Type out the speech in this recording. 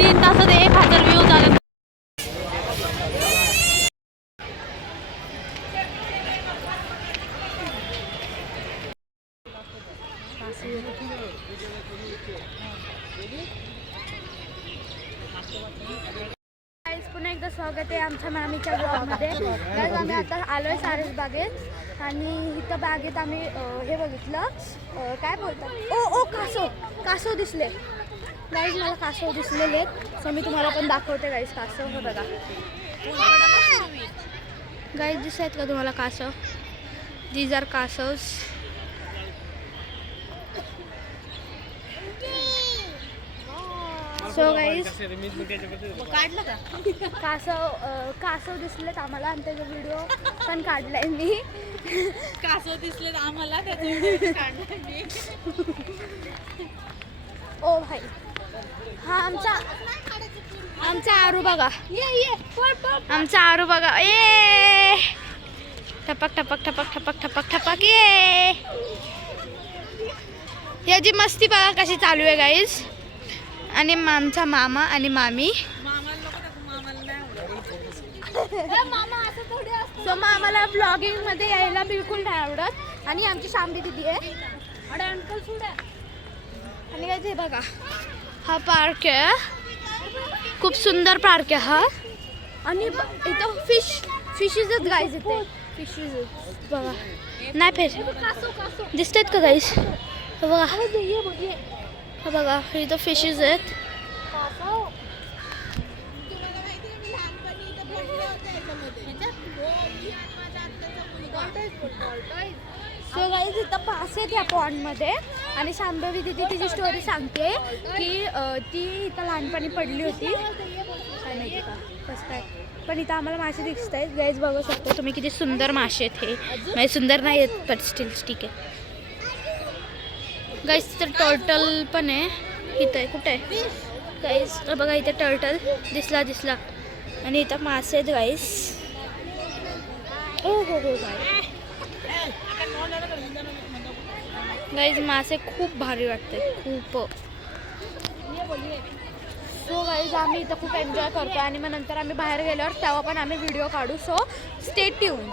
3 तासात 1000 व्ह्यूज झाले. पुन्हा एकदा स्वागत आहे आमच्या मामीच्या ब्लॉगमध्ये. गाईज आम्ही आता आलोय सारस बागेत आणि इथं बागेत आम्ही हे बघितलं काय बोलतात ओ कासव कासव दिसले गाईज. मला कासव दिसलेले सो मी तुम्हाला पण दाखवते गाईज. कासव हे बघा गाईज, दिसत आहेत का तुम्हाला कासव? दीज आर कासव्स. सो गाईज काढलं का कासव दिसलेत आम्हाला आणि त्याचा व्हिडिओ पण काढलाय मी. कासव दिसलेत आम्हाला त्याचा व्हिडिओ काढलाय मी. ओ भाई हा आमचा आरू बघा. आमचा आरू बघा. ए ठपक ठपक ठपक ठपक ठपक ठपक. ये याची मस्ती बघा कशी चालू आहे गाईज. आणि आमचा मामा आणि मामी. सो मामाला ब्लॉगिंग मध्ये यायला बिलकुल नाही आवडत. आणि आमची शांबी दिदी आहे आणि अंकल सुद्धा. आणि काय ते बघा हा पार्क आहे. खूप सुंदर पार्क आहे हा. आणि इथं फिशेस आहेत गाईज. इथे फिशेस बघा नाही फिश दिसतात का गाईज? बघा हा बघा इथं फिशेस आहेत. सो गाईज इथं मासे आहेत या पॉन्डमध्ये. आणि शांभवी दिदी तिची स्टोरी सांगते की ती इथं लहानपणी पडली होती काय माहिती का कसं काय. पण इथं आम्हाला मासे दिसत आहेत गाईज. बघू शकतो तुम्ही किती सुंदर मासे आहेत. हे म्हणजे सुंदर नाही आहेत पण स्टील ठीक आहे गाईज. तर टर्टल पण आहे इथं आहे. कुठे आहे गाईज? बघा इथे टर्टल दिसला. आणि इथं मासे आहेत गाईज. हो गाईज मासे खूप भारी वाटते खूप. सो गाईज आम्ही इथं खूप एन्जॉय करतो आणि मग नंतर आम्ही बाहेर गेल्यावर तेव्हा पण आम्ही व्हिडिओ काढू. So stay tune.